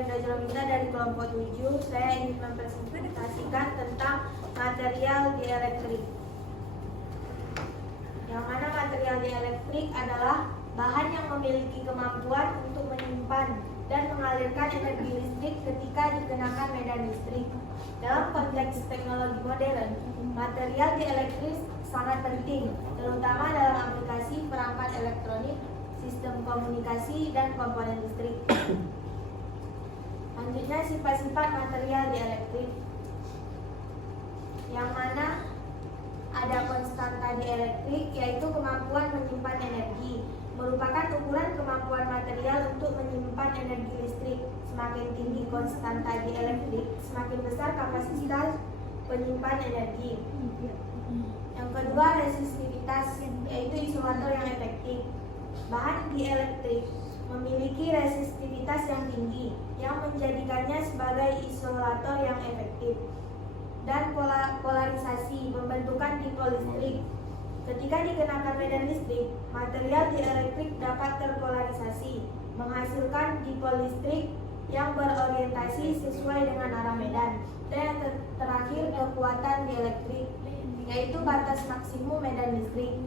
Yuda Jolomita dari kelompok 7. Saya ingin mempresentasikan tentang material dielektrik. Yang mana material dielektrik adalah bahan yang memiliki kemampuan untuk menyimpan dan mengalirkan energi listrik ketika dikenakan medan listrik. Dalam konteks teknologi modern, material dielektrik sangat penting, terutama dalam aplikasi perangkat elektronik, sistem komunikasi, dan komponen listrik. Selanjutnya, sifat-sifat material dielektrik, yang mana ada konstanta dielektrik, yaitu kemampuan menyimpan energi, merupakan ukuran kemampuan material untuk menyimpan energi listrik. Semakin tinggi konstanta dielektrik, semakin besar kapasitas penyimpan energi. Yang kedua, resistivitas, yaitu isolator yang efektif. Bahan dielektrik memiliki resistivitas yang tinggi, yang menjadikannya sebagai isolator yang efektif. Dan polarisasi, pembentukan dipol listrik. Ketika dikenakan medan listrik, material dielektrik dapat terpolarisasi, menghasilkan dipol listrik yang berorientasi sesuai dengan arah medan. Dan yang terakhir, kekuatan dielektrik, yaitu batas maksimum medan listrik,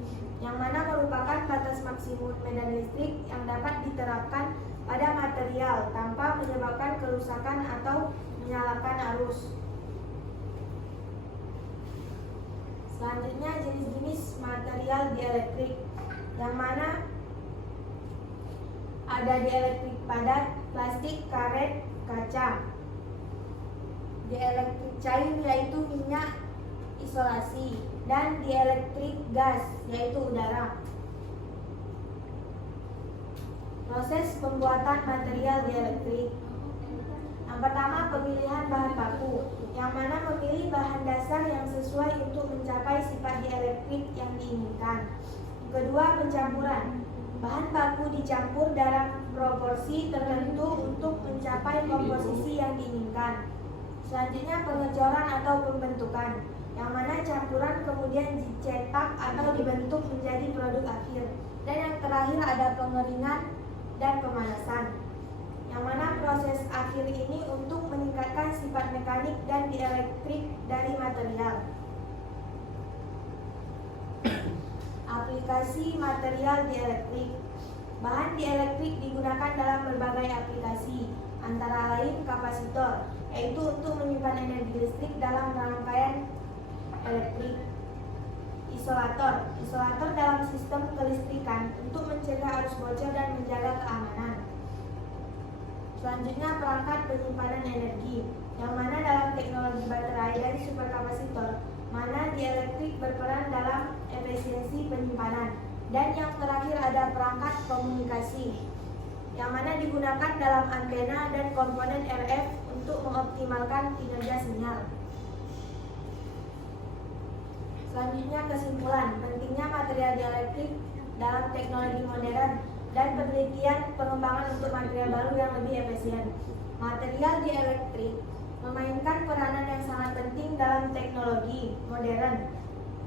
yang mana merupakan batas maksimum medan listrik yang dapat diterapkan pada material tanpa menyebabkan kerusakan atau menyalakan arus. Selanjutnya, jenis-jenis material dielektrik, yang mana ada dielektrik padat, plastik, karet, kaca. Dielektrik cair, yaitu minyak isolasi, dan dielektrik gas, yaitu udara. Proses pembuatan material dielektrik. Yang pertama, pemilihan bahan baku, yang mana memilih bahan dasar yang sesuai untuk mencapai sifat dielektrik yang diinginkan. Kedua, pencampuran. Bahan baku dicampur dalam proporsi tertentu untuk mencapai komposisi yang diinginkan. Selanjutnya, pengecoran atau pembentukan, yang mana campuran kemudian dicetak atau dibentuk menjadi produk akhir. Dan yang terakhir, ada pengeringan dan pemanasan, yang mana proses akhir ini untuk meningkatkan sifat mekanik dan dielektrik dari material. Aplikasi material dielektrik. Bahan dielektrik digunakan dalam berbagai aplikasi, antara lain kapasitor, yaitu untuk menyimpan energi listrik dalam rangkaian elektrik. Isolator dalam sistem kelistrikan untuk mencegah arus bocor dan menjaga keamanan. Selanjutnya, perangkat penyimpanan energi, yang mana dalam teknologi baterai dan superkapasitor, mana dielektrik berperan dalam efisiensi penyimpanan. Dan yang terakhir, ada perangkat komunikasi, yang mana digunakan dalam antena dan komponen RF untuk mengoptimalkan kinerja sinyal. Selanjutnya, kesimpulan pentingnya material dielektrik dalam teknologi modern dan penelitian pengembangan untuk material baru yang lebih efisien. Material dielektrik memainkan peranan yang sangat penting dalam teknologi modern,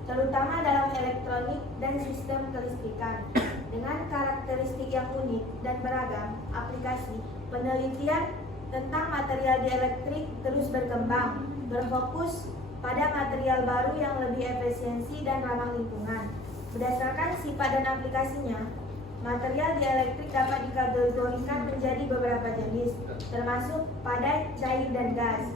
terutama dalam elektronik dan sistem kelistrikan. Dengan karakteristik yang unik dan beragam aplikasi, penelitian tentang material dielektrik terus berkembang, berfokus pada material baru yang lebih efisiensi dan ramah lingkungan. Berdasarkan sifat dan aplikasinya, material dielektrik dapat dikategorikan menjadi beberapa jenis, termasuk padat, cair, dan gas.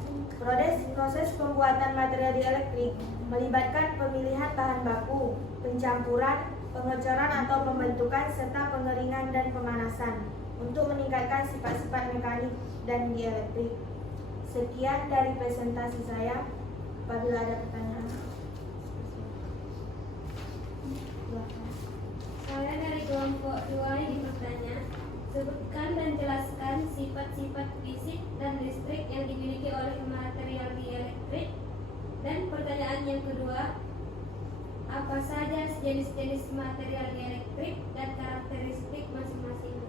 Proses pembuatan material dielektrik melibatkan pemilihan bahan baku, pencampuran, pengecoran atau pembentukan, serta pengeringan dan pemanasan untuk meningkatkan sifat-sifat mekanik dan dielektrik. Sekian dari presentasi saya. Apabila ada pertanyaan, saya dari kelompok 2 ingin bertanya, sebutkan dan jelaskan sifat-sifat fisik dan listrik yang dimiliki oleh material dielektrik. Dan pertanyaan yang kedua, apa saja jenis-jenis material dielektrik dan karakteristik masing-masing?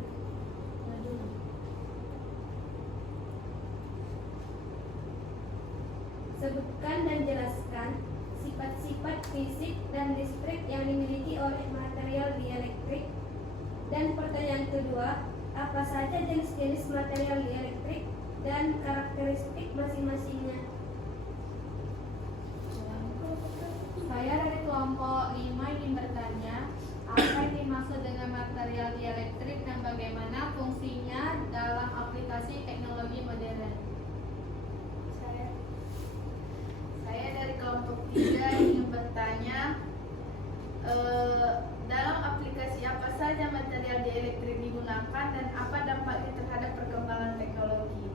Sebutkan dan jelaskan sifat-sifat fisik dan listrik yang dimiliki oleh material dielektrik. Dan pertanyaan kedua, apa saja jenis-jenis material dielektrik dan karakteristik masing-masingnya. Saya dari kelompok 5 ingin bertanya, apa yang dimaksud dengan material dielektrik dan bagaimana fungsinya dalam aplikasi teknologi modern? Saya dari kelompok 3 ingin bertanya, dalam aplikasi apa saja material dielektrik digunakan dan apa dampaknya terhadap perkembangan teknologi?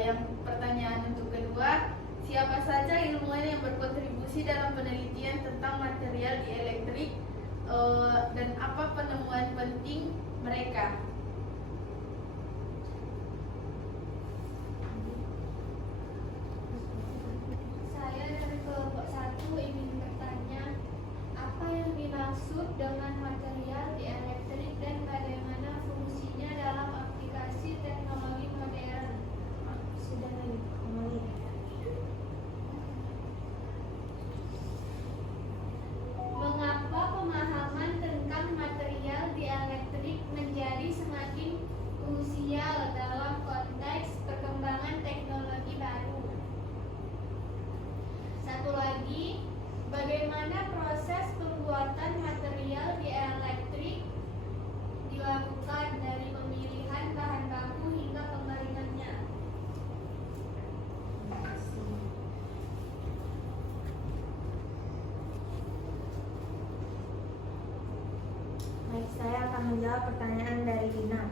Yang pertanyaan untuk kedua, siapa saja ilmuwan yang berkontribusi dalam penelitian tentang material dielektrik dan apa penemuan penting mereka? Saya dari kelompok 1 ingin bertanya, apa yang dimaksud dengan material dielektrik dan bagaimana fungsinya dalam aplikasi teknologi modern? Sudah lagi kembali. Mengapa pemahaman tentang material dielektrik menjadi semakin krusial dalam konteks perkembangan teknologi baru? Satu lagi, bagaimana proses pembuatan material dielektrik dilakukan dari pemilihan bahan baku hingga pengeringannya? Baik, saya akan menjawab pertanyaan dari Dina.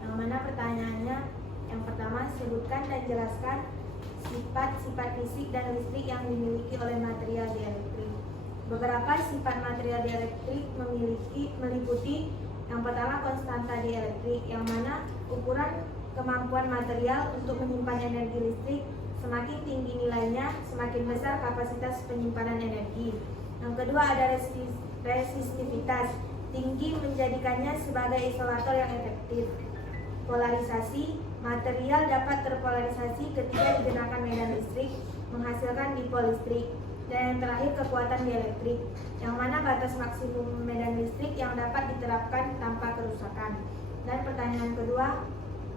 Yang mana pertanyaannya, yang pertama, sebutkan dan jelaskan sifat-sifat fisik dan listrik yang dimiliki oleh material dielektrik. Beberapa sifat material dielektrik meliputi yang pertama konstanta dielektrik, yang mana ukuran kemampuan material untuk menyimpan energi listrik semakin tinggi nilainya, semakin besar kapasitas penyimpanan energi. Yang kedua ada resistivitas, tinggi menjadikannya sebagai isolator yang efektif. Polarisasi, material dapat terpolarisasi ketika digunakan medan listrik, menghasilkan dipol listrik. Dan yang terakhir kekuatan dielektrik, yang mana batas maksimum medan listrik yang dapat diterapkan tanpa kerusakan. Dan pertanyaan kedua,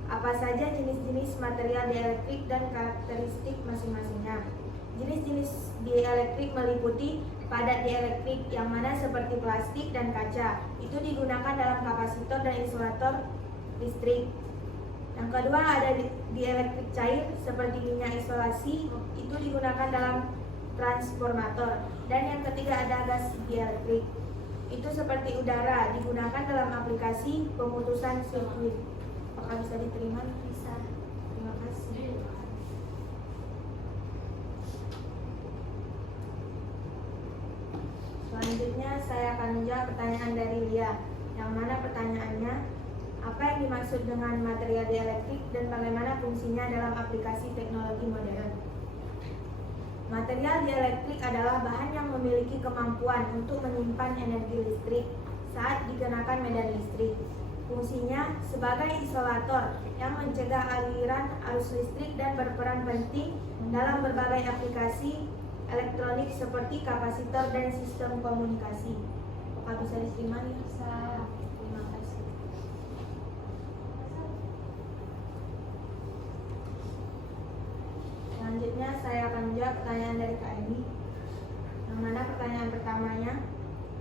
apa saja jenis-jenis material dielektrik dan karakteristik masing-masingnya? Jenis-jenis dielektrik meliputi padat dielektrik, yang mana seperti plastik dan kaca, itu digunakan dalam kapasitor dan isolator listrik. Yang kedua ada dielektrik cair seperti minyak isolasi, itu digunakan dalam transformator. Dan yang ketiga ada gas dielektrik, itu seperti udara, digunakan dalam aplikasi pemutusan sirkuit. Apakah bisa diterima? Bisa. Terima kasih. Selanjutnya saya akan menjawab pertanyaan dari Lia, yang mana pertanyaannya, apa yang dimaksud dengan material dielektrik dan bagaimana fungsinya dalam aplikasi teknologi modern? Material dielektrik adalah bahan yang memiliki kemampuan untuk menyimpan energi listrik saat dikenakan medan listrik. Fungsinya sebagai isolator yang mencegah aliran arus listrik dan berperan penting dalam berbagai aplikasi elektronik seperti kapasitor dan sistem komunikasi. Apakah bisa diterima nih? Bisa. Terima kasih. Selanjutnya saya akan menjawab pertanyaan dari Kak Emi, yang mana pertanyaan pertamanya,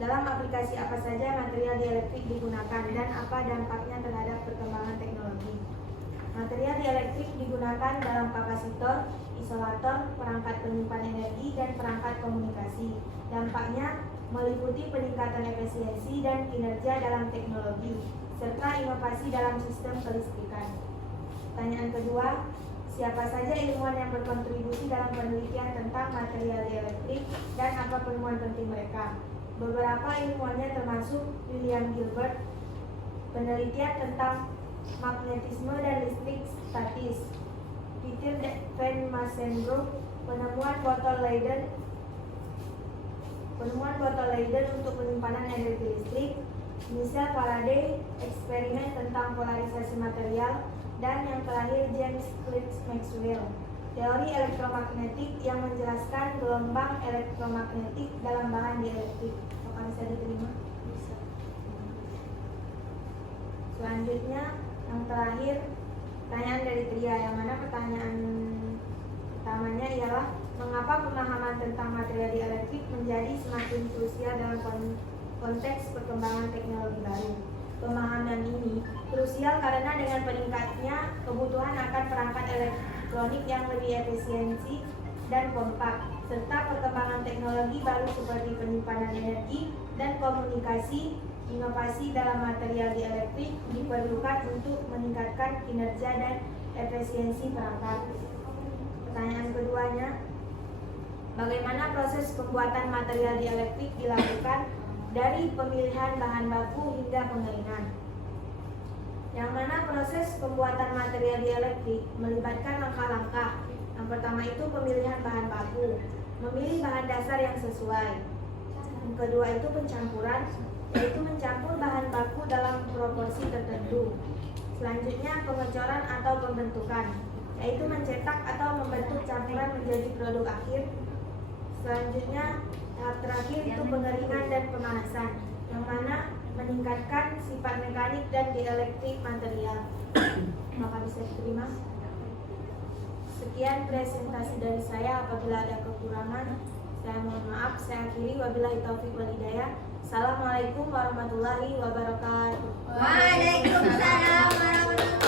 dalam aplikasi apa saja material dielektrik digunakan dan apa dampaknya terhadap perkembangan teknologi? Material dielektrik digunakan dalam kapasitor, isolator, perangkat penyimpan energi, dan perangkat komunikasi. Dampaknya meliputi peningkatan efisiensi dan kinerja dalam teknologi, serta inovasi dalam sistem kelistrikan. Pertanyaan kedua, siapa saja ilmuwan yang berkontribusi dalam penelitian tentang material dielektrik dan apa penemuan penting mereka? Beberapa ilmuwannya termasuk William Gilbert, penelitian tentang magnetisme dan listrik statis; Peter van Masenbroek, penemuan botol Leyden untuk penyimpanan energi listrik; Michel Faraday, eksperimen tentang polarisasi material; dan yang terakhir James Clerk Maxwell, teori elektromagnetik yang menjelaskan gelombang elektromagnetik dalam bahan dielektrik. Apakah bisa diterima? Bisa. Selanjutnya yang terakhir, Pertanyaan dari Tria, yang mana pertanyaan pertamanya ialah mengapa pemahaman tentang material dielektrik menjadi semakin krusial dalam konteks perkembangan teknologi baru. Pemahaman ini krusial karena dengan peningkatnya kebutuhan akan perangkat elektronik yang lebih efisiensi dan kompak, serta perkembangan teknologi baru seperti penyimpanan energi dan komunikasi. Inovasi dalam material dielektrik diperlukan untuk meningkatkan kinerja dan efisiensi perangkat. Pertanyaan keduanya, bagaimana proses pembuatan material dielektrik dilakukan dari pemilihan bahan baku hingga pengeringan? Yang mana proses pembuatan material dielektrik melibatkan langkah-langkah. Yang pertama itu pemilihan bahan baku, memilih bahan dasar yang sesuai. Yang kedua itu pencampuran, yaitu mencampur bahan baku dalam proporsi tertentu. Selanjutnya pengecoran atau pembentukan, yaitu mencetak atau membentuk campuran menjadi produk akhir. Selanjutnya tahap terakhir itu pengeringan dan pemanasan, yang mana meningkatkan sifat mekanik dan dielektrik material. Maka bisa diterima. Sekian presentasi dari saya. Apabila ada kekurangan, saya mohon maaf. Saya akhiri, wabillahi taufiq wal hidayah. Assalamualaikum warahmatullahi wabarakatuh. Waalaikumsalam warahmatullahi